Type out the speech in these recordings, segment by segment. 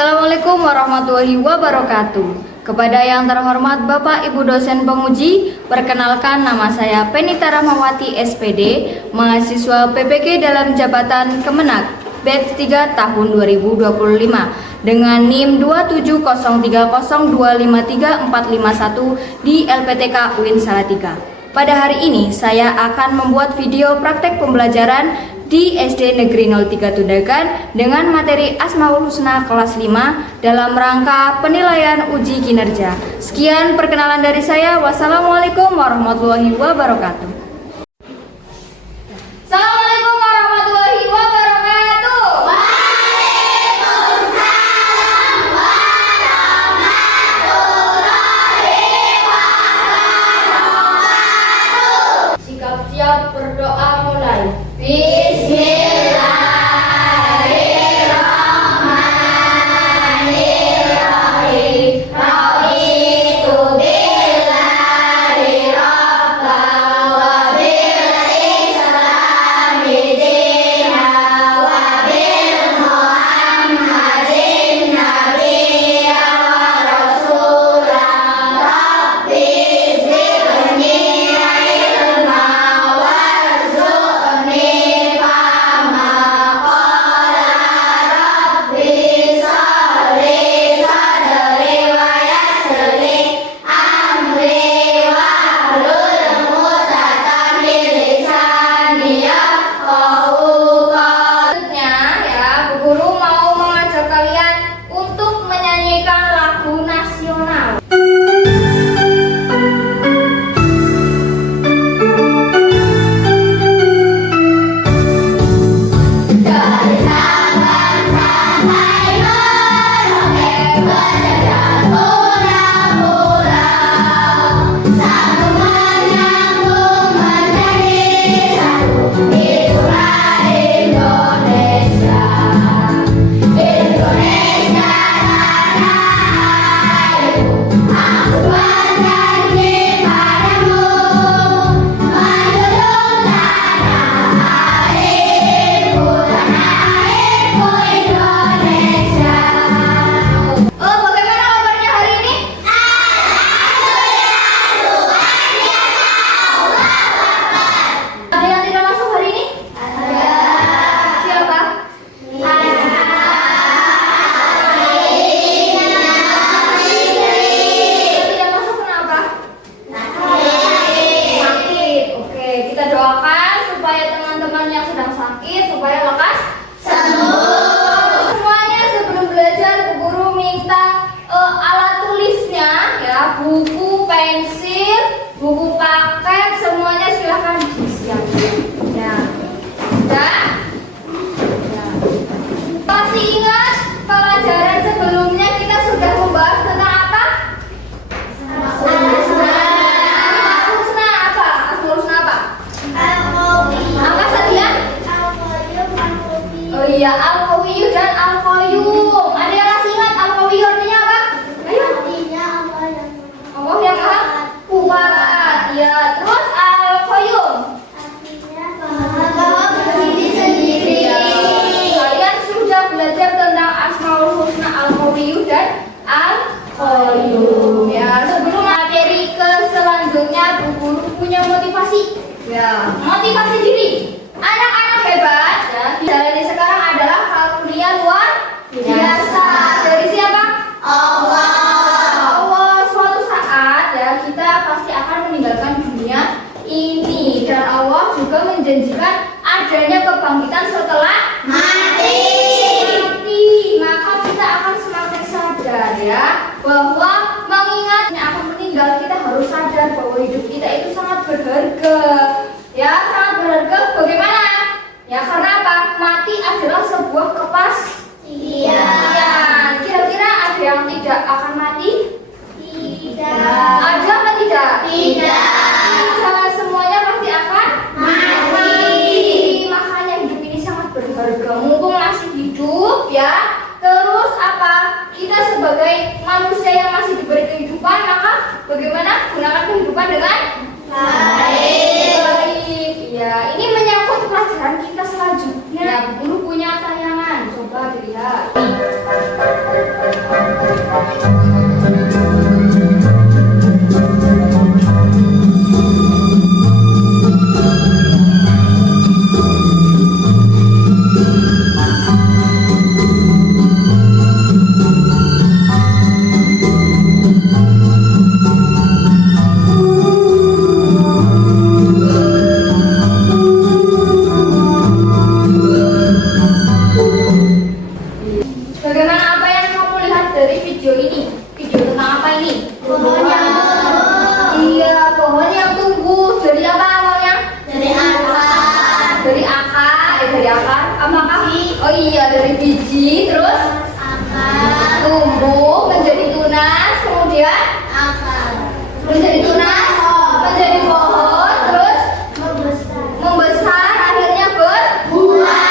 Assalamualaikum warahmatullahi wabarakatuh. Kepada yang terhormat Bapak Ibu dosen penguji, perkenalkan nama saya Penita Rahmawati SPD, mahasiswa PPG dalam jabatan Kemenag, batch 3 tahun 2025 dengan NIM 27030253451 di LPTK UIN Salatiga. Pada hari ini saya akan membuat video praktek pembelajaran di SD Negeri 03 Tundagan dengan materi Asmaul Husna kelas 5 dalam rangka penilaian uji kinerja. Sekian perkenalan dari saya. Wassalamualaikum warahmatullahi wabarakatuh. Assalamualaikum warahmatullahi wabarakatuh. Waalaikumsalam warahmatullahi wabarakatuh. Siap-siap berdoa mulai. Bismillahirrahmanirrahim. Raditu billahi rabban wa bil islami dinan wa bil muhammadin nabiyyan wa rasulan. Rabbi zidni ilma warzuqni fahma. Qala rabbi shrah sadri wa yassir li amri wahlul 'uqdatam min lisani yafqahu qawli. Selanjutnya ya, Bu Guru mau mengajak kalian untuk menyanyikan lagu nasional. Dari Sabang sampai Merauke berjajah pulau-pulau, satu menyambung menjadi satu. Itulah Indonesia. Indonesia tanah airku, aku berjanji padamu menjunjung tanah airku, Indonesia. Oh, bagaimana kabarnya hari ini? Ada yang tidak masuk hari ini? Siapa? Tidak masuk kenapa? Sakit. Oke, kita doakan supaya teman-teman yang sedang sakit supaya lekas sembuh. Semuanya sebelum belajar, Bu Guru minta alat tulisnya ya, buku, pensil, buku paket, semuanya silahkan disiapkan. Ya. Sudah? Ya. Masih ingat pelajaran sebelumnya kita sudah membahas tentang apa? Asmaul Husna apa? Asmaul Husna apa? Apa saja? Oh iya, Al-Qawiyyu dan Al-Qayyum. Ada yang masih ingat Al-Qawiyyu artinya apa? Ayo. Allah yang maha kuat. Ya, terus Al-Qayyum. Ya, kalian sudah belajar tentang Asmaul Husna, Al-Qawiyyu dan Al-Qayyum. Ya, sebelum materi ke selanjutnya, Bu Guru punya motivasi. Ya, motivasi diri. Anak-anak hebat ya, jalani sekarang adalah karunia luar biasa. Dari siapa? Allah. Suatu saat ya kita pasti akan meninggalkan dunia ini, dan Allah juga menjanjikan adanya kebangkitan setelah mati. Maka kita akan semakin sadar ya bahwa mengingat yang akan meninggal, kita harus sadar bahwa hidup kita itu sangat berharga. Ya, sangat berharga. Bagaimana? Ya, karena apa? Mati adalah sebuah kepastian. Kira-kira ada yang tidak akan mati? Tidak. Ada apa tidak? Tidak. Tidak, semuanya pasti akan mati. Makanya hidup ini sangat berharga. Mumpung masih hidup ya. Terus apa? Kita sebagai manusia yang masih diberi kehidupan, maka bagaimana gunakan kehidupan dengan baik. Ya, ini menyangkut pelajaran kita selanjutnya. Ya, Bu Guru punya tayangan. Coba dilihat. biji, terus tumbuh menjadi tunas, kemudian menjadi tunas, menjadi pohon, terus membesar, akhirnya berbuah.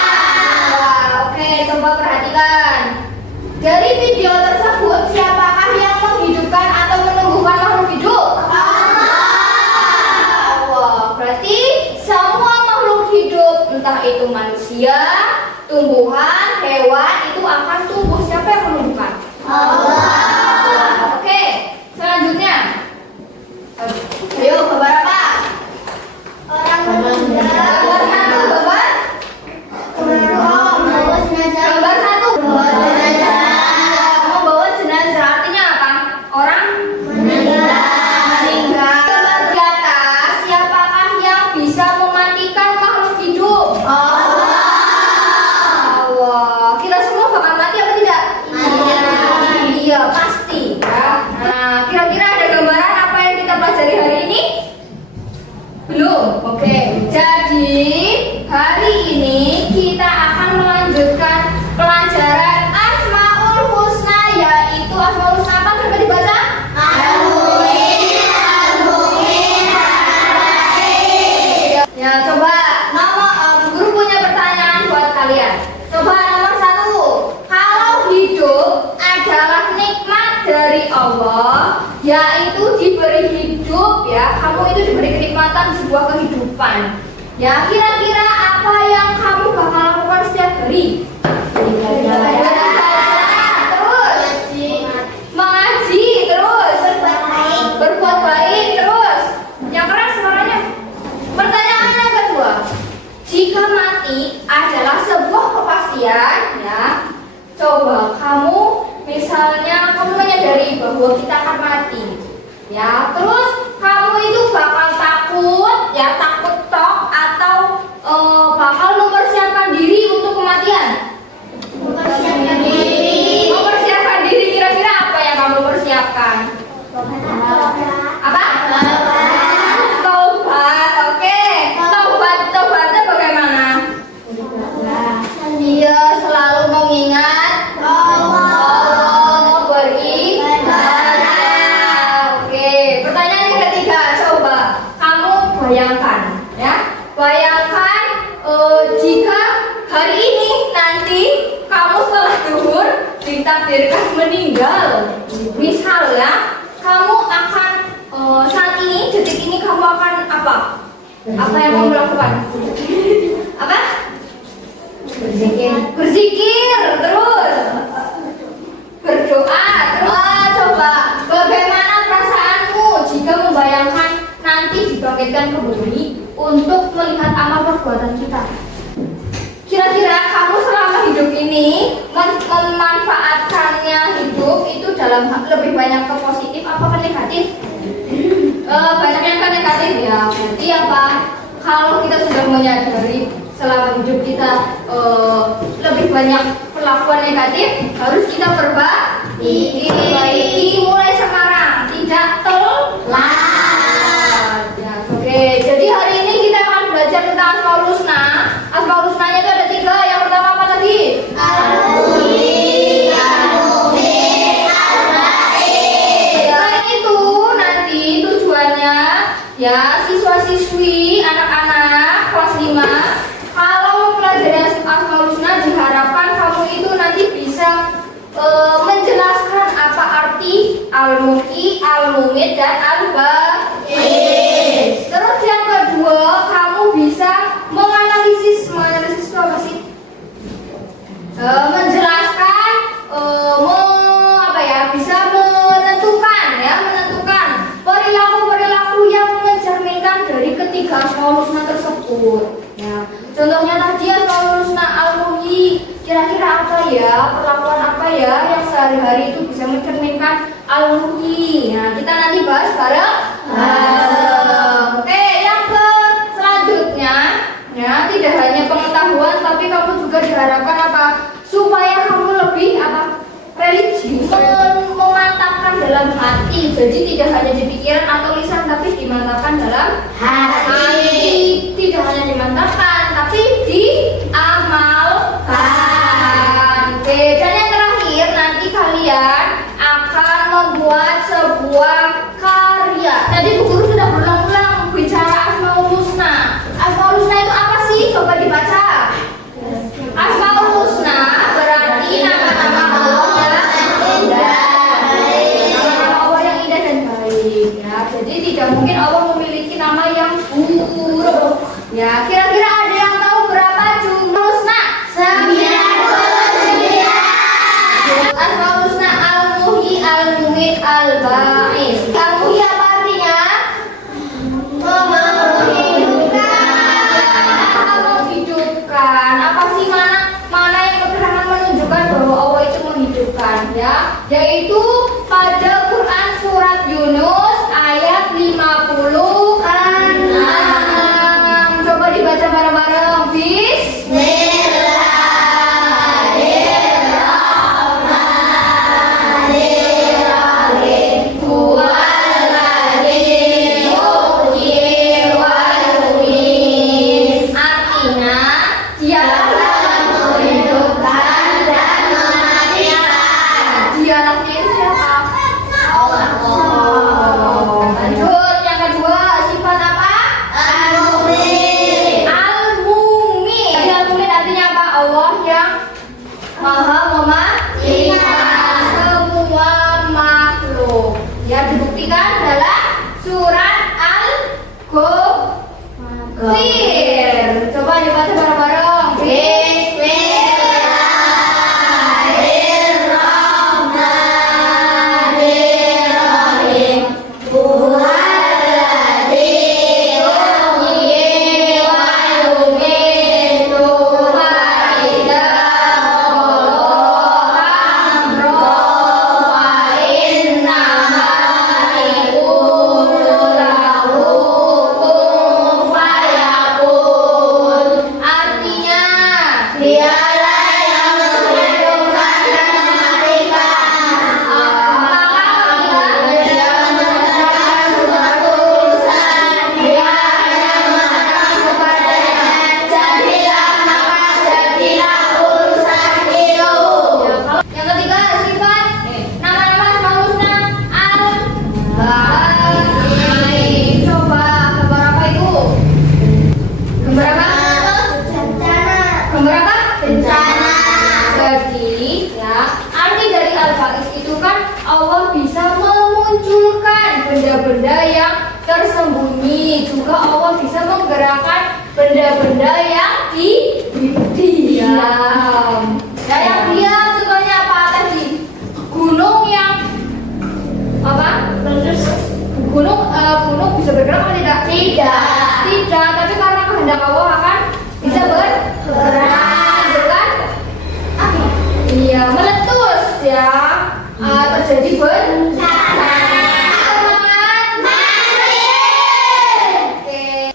Oke, coba perhatikan. Dari video tersebut, siapakah yang menghidupkan atau menumbuhkan makhluk hidup? Allah. Berarti semua makhluk hidup, entah itu manusia, tumbuhan, hewan, itu akan tumbuh. Siapa yang menumbuhkan? Allah. Oke, selanjutnya. Ayo, beberapa. Gambar satu, gambar satu. Membawa jenazah artinya apa? Orang meninggal. Gambar di atas, siapakah yang bisa mematikan makhluk hidup? Allah. Kita semua bakal mati apa tidak? Iya, pasti ya. Nah, kira-kira ada gambaran apa yang kita pelajari hari ini? Belum. Oke. Jadi, hari ini kita akan melanjutkan pelajaran Asmaul Husna, yaitu Asmaul Husna apa? Coba dibaca. Ya, coba guru punya pertanyaan buat kalian. Coba nomor 1. Kalau hidup adalah nikmat dari Allah, yaitu diberi hidup, ya, kamu itu diberi kenikmatan sebuah kehidupan. Ya, kira-kira apa yang kamu bakal lakukan setiap hari? Terus mengaji, terus berbuat baik, terus yang keras suaranya. Pertanyaan yang kedua, jika mati adalah sebuah kepastian, ya, coba kamu misalnya kamu menyadari bahwa kita akan mati, ya, terus kamu itu bakal takut, ya, takut tok, atau bakal mempersiapkan diri untuk kematian? Mempersiapkan diri, kira-kira apa yang kamu persiapkan? Apa? Taubat. Oke. Taubatnya bagaimana? Dia selalu mengingat Allah, beribadah. Oke. Pertanyaan yang ketiga, coba kamu bayangkan, ya. Bayangkan jika hari ini nanti kamu setelah zuhur ditakdirkan meninggal. Misal, ya, kamu akan saat ini, detik ini kamu akan apa? Apa yang kamu lakukan? Apa? Berzikir, terus berdoa, terus coba bagaimana perasaanmu jika membayangkan nanti dibangkitkan kembali untuk melihat amal perbuatan kita? Kira-kira kamu selama hidup ini memanfaatkannya hidup itu dalam lebih banyak ke positif apa ke negatif? Banyak yang ke negatif, ya. Berarti apa? Kalau kita sudah menyadari selama hidup kita lebih banyak perlakuan negatif, harus kita perbaiki mulai sekarang, tidak telat. Ya, oke. Jadi hari ini kita akan belajar tentang Asmaul Husna. Asmaul Husnanya itu ada 3. Yang pertama apa tadi? Selain itu nanti tujuannya, ya, siswa-siswi, anak-anak kelas 5 kalau mempelajari Asmaul Husna diharapkan kamu itu nanti bisa menjelaskan apa arti Al-Muhyi, Al-Mumit, dan Al-Ba'is. Terus yang kedua, kamu bisa menganalisis itu apa sih? Menjelaskan, bisa menentukan perilaku-perilaku yang mencerminkan dari ketiga Asmaul Husna tersebut. Ya, contohnya tadi Asmaul Husna Al-Muhyi, kira-kira apa ya, perlakuan apa ya yang sehari-hari itu bisa mencerminkan Al-Muhyi. Nah, kita nanti bahas bareng. Oke, yang selanjutnya, ya, tidak hanya pengetahuan, tapi kamu juga diharapkan apa? Supaya kamu lebih religius, memantapkan dalam hati. Jadi tidak hanya di pikiran atau lisan, tapi dimantapkan dalam hati. Tidak hanya dimantapkan, tapi diamalkan. Oke, dan yang terakhir nanti kalian akan membuat sebuah karya. Tadi Bu Guru sudah berulang-ulang bicara Asmaul Husna. Asmaul Husna itu apa sih? Coba dibaca. Asmaul Husna berarti nama-nama Allah yang indah. Nama-nama Allah yang indah dan baik. Ya, jadi tidak mungkin Allah memiliki nama yang buruk. Ya, kira-kira ada yang tahu berapa jumlah Husna? 99. Asmaul Husna Al-Muhyi, Al-Mumit, Al-Ba'is. Al-Muhyi apa artinya? Menghidupkan. Apa sih mana yang keterangan menunjukkan bahwa Allah itu menghidupkan ya? Yaitu pada Quran surat Yunus ayat 56. Coba dibaca bareng-bareng. Dialognya itu siapa? Lanjut, yang kedua sifat apa? Al-Mumin. Jadi Al-Mumin artinya apa? Allah yang maha memaafkan semua makhluk. Ya, dibuktikan dalam surat Al-Ghafir. Coba dibaca bareng-bareng. Allah bisa memunculkan benda-benda yang tersembunyi. Juga Allah bisa menggerakkan benda-benda yang diam. Ya, yang diam contohnya apa tadi? Gunung yang apa? Gunung bisa bergerak atau tidak? Tidak, tapi karena kehendak Allah akan bisa bergerak, kan? Iya, meletus ya. Terjadi bencana. Semangat masih. Oke.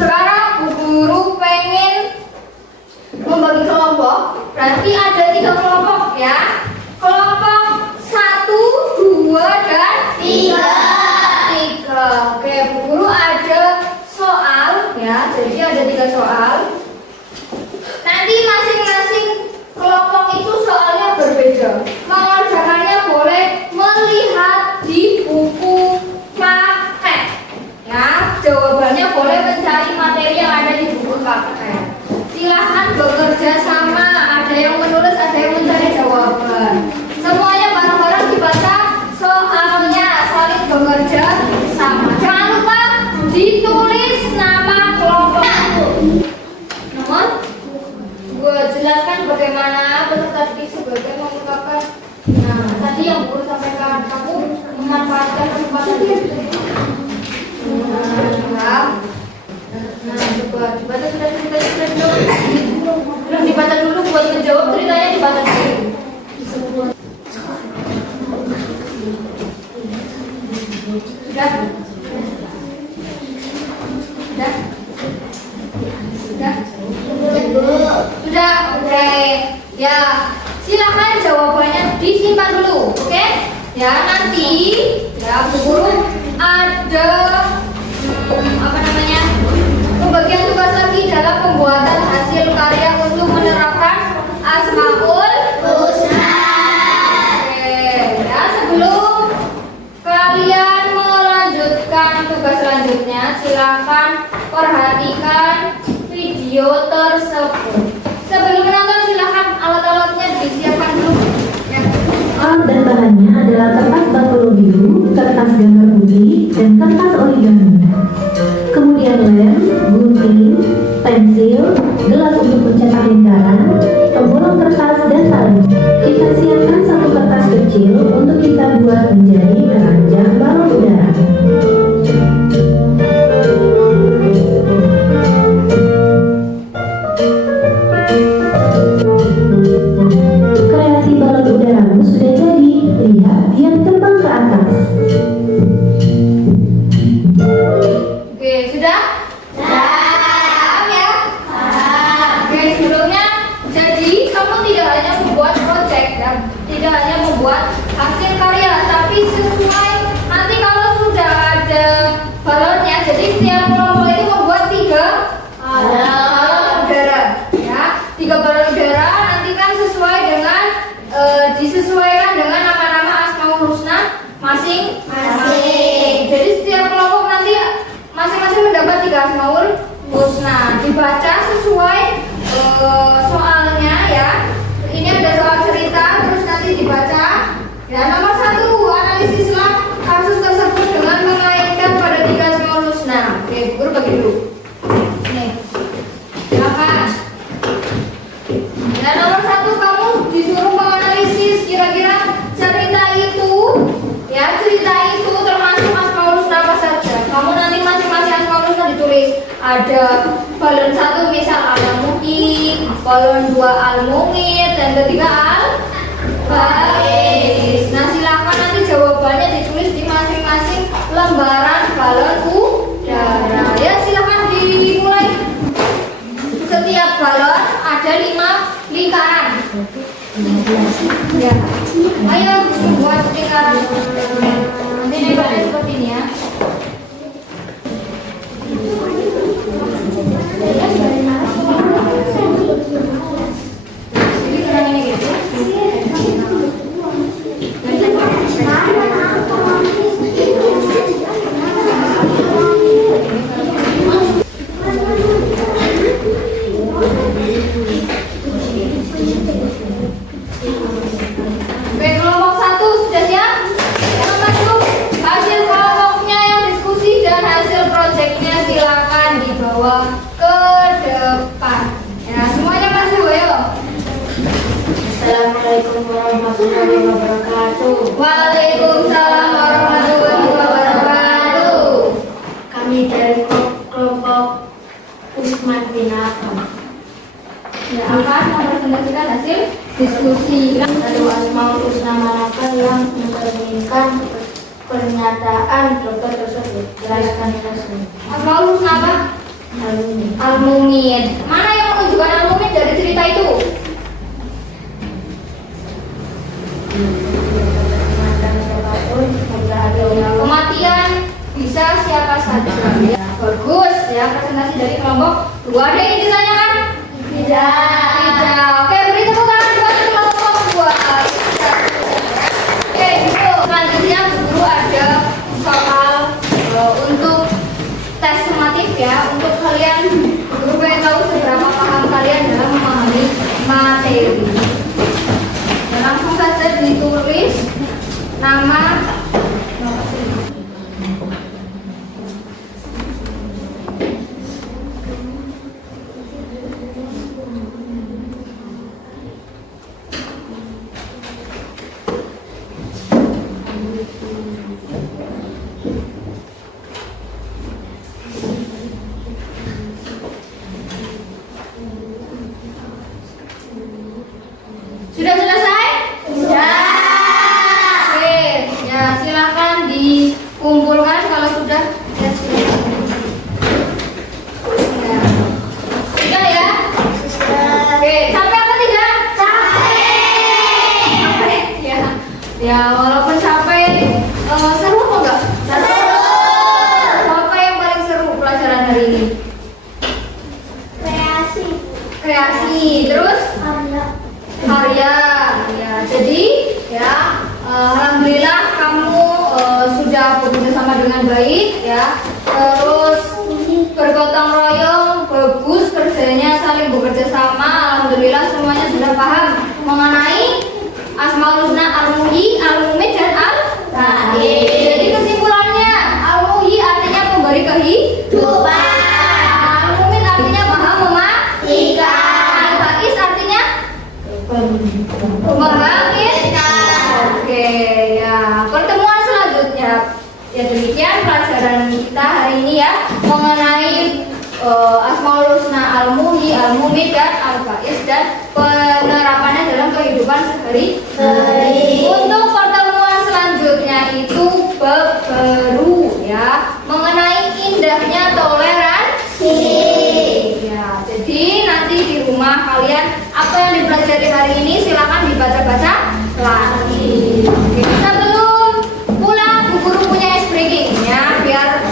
Sekarang Bu Guru pengen membagi kelompok. Berarti ada 3 kelompok ya. Kelompok 1, 2, dan 3. Oke, Bu Guru ada soal ya. Jadi ada 3 soal. Nanti masing-masing kelompok itu soalnya berbeda. Mengerjakannya boleh melihat di buku paket. Ya, jawabannya boleh mencari materi yang ada di buku paket. Silahkan bekerja sama, ada yang menulis, ada yang mencari jawaban. bagaimana peserta didik sebagai mengungkapkan. Nah, tadi yang guru sampaikan, kamu memanfaatkan kesempatan itu. Nah, coba dibaca sudah dulu. Belum dibaca dulu, buat menjawab ceritanya dibaca dulu. Sudah? Sudah? Sudah? Sudah, oke. Ya, silakan jawabannya disimpan dulu, oke? Ya, nanti ya Bu Guru ada pembagian tugas lagi dalam pembuatan hasil karya untuk menerapkan Asmaul Husna. Oke, ya sebelum kalian melanjutkan tugas selanjutnya, silakan perhatikan video tersebut. Sebelum menonton silakan alat-alatnya disiapkan dulu. Ya. Alat dan bahannya adalah kertas bakul biru, kertas gambar putih, dan kertas origami. Kemudian lem, gunting, pensil, gelas untuk mencetak lingkaran, pembolong kertas, dan tali. Kita siapkan satu kertas kecil untuk kita buat menjadi keranjang balon udara. Kreasi balon udaramu sudah jadi. Lihat, dia terbang ke atas. Oke, sudah? Paham ya? Oke, sebelumnya jadi kamu tidak hanya membuat project dan tidak hanya membuat hasil karya, tapi sesuai nanti kalau sudah ada balonnya, jadi setiap kelompok itu membuat 3 balon udara, ya, 3 balon udara. Nanti kan sesuai dengan disesuaikan dengan nama-nama Asmaul Husna masing-masing. Jadi setiap kelompok nanti masing-masing mendapat 3 Asmaul Husna. Dibaca sesuai soalnya ya. Ini ada soal cerita, terus nanti dibaca. Ya, nomor 1, analisislah kasus tersebut dengan mengaitkan pada 3 Asmaul Husna. Oke, guru bagi dulu. Nih, silakan. Dan nomor 1, kamu disuruh menganalisis kira-kira cerita itu, ya cerita itu termasuk Asmaul Husna apa saja. Kamu nanti masing-masing Asmaul Husna ditulis. Ada balon 1 misal Al-Muqit, balon 2 Al-Mungit, dan ketiga Al-Bais. Nah, silakan nanti jawabannya ditulis di masing-masing lembaran balon udara. Ya, silakan dimulai. Setiap balon ada 5 lingkaran. Ya. Ayo buat lingkaran. Nanti nempelnya seperti ini ya. Jadi kurang ini gitu. Oke, kelompok 1 sudah siap? Kelompok 1, hasil kelompoknya yang diskusi dan hasil proyeknya silakan dibawa ke depan. Ya, semuanya masuk ayo. Assalamualaikum warahmatullahi wabarakatuh. Waalaikumsalam warahmatullahi wabarakatuh. Kami dari kelompok Usman bin Affan. Ya, akan mempresentasikan hasil diskusi. Lalu Asmaul Husna manakah yang mencerminkan pernyataan dokter tersebut? Jelaskan tersebut. Asmaul Husna apa? Al-Mungit. Mana yang menunjukkan Al-Mungit dari cerita itu? Kematian bisa siapa saja. Ya, bagus ya, presentasi dari kelompok 2. Ada yang ditanyakan? Tidak. Oke, beri tepuk tangan buat kelompok 2. Oke, gitu. Selanjutnya guru ada soal untuk tes sumatif ya, untuk kalian guru pengen tahu seberapa paham kalian dalam memahami materi. Dan langsung saja ditulis nama. paham mengenai Asmaul Husna, Al-Muhyi, Al-Mumit, dan Al-Baqi. Jadi kesimpulannya, Al-Muhyi artinya pemberi kehidupan, Al-Mumit artinya maha mematikan, Al-Baqi artinya membangkitkan. Oke, ya. Pertemuan selanjutnya, ya demikian pelajaran kita hari ini ya mengenai Asmaul Husna, Al-Muhyi, Al-Mumit, dan Al-Baqi dan penerapannya dalam kehidupan sehari-hari. Untuk pertemuan selanjutnya itu bab baru ya mengenai indahnya toleransi. Ya, jadi nanti di rumah kalian apa yang dipelajari hari ini silakan dibaca-baca lagi. Oke, sebelum pulang Bu Guru punya ice breaking ya biar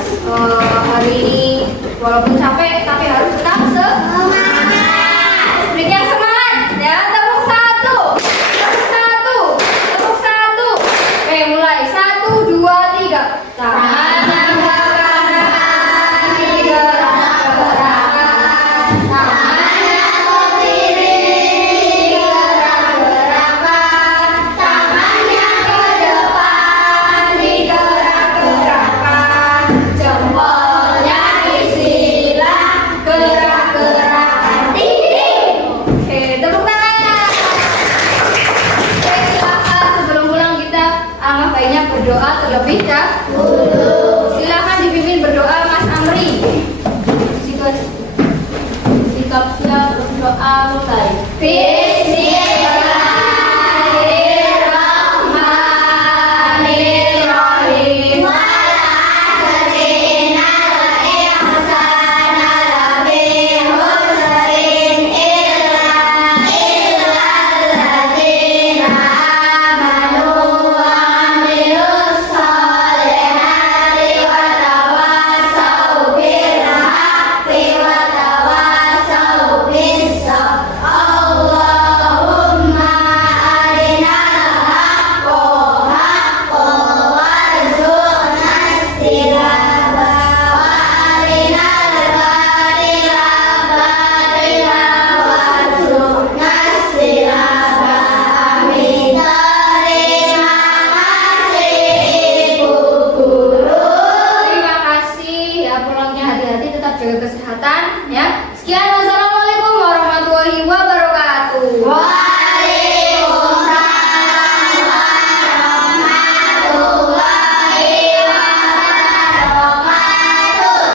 hari ini walaupun capek tapi harus tetap semangat. Ice breaking yang semangat ya. Tepuk satu. Oke, mulai 1, 2, 3. Tangan angkat kanan, gerak-gerakan. Tangannya ke kiri, gerak-gerakan. Tangannya ke depan, digerak-gerakan. Jempolnya disilang, gerak-gerakan. Oke, tepuk tangan. Oke, silakan sebelum pulang kita alangkah baiknya berdoa terlebih dahulu. Silakan dipimpin berdoa Mas Amri. Situ aja. Sikapnya berdoa mulai. Bismillahirrahmanirrahim. Terima kasih ya, pulangnya hati-hati, tetap jaga kesehatan ya. Sekian, wassalamualaikum warahmatullahi wabarakatuh.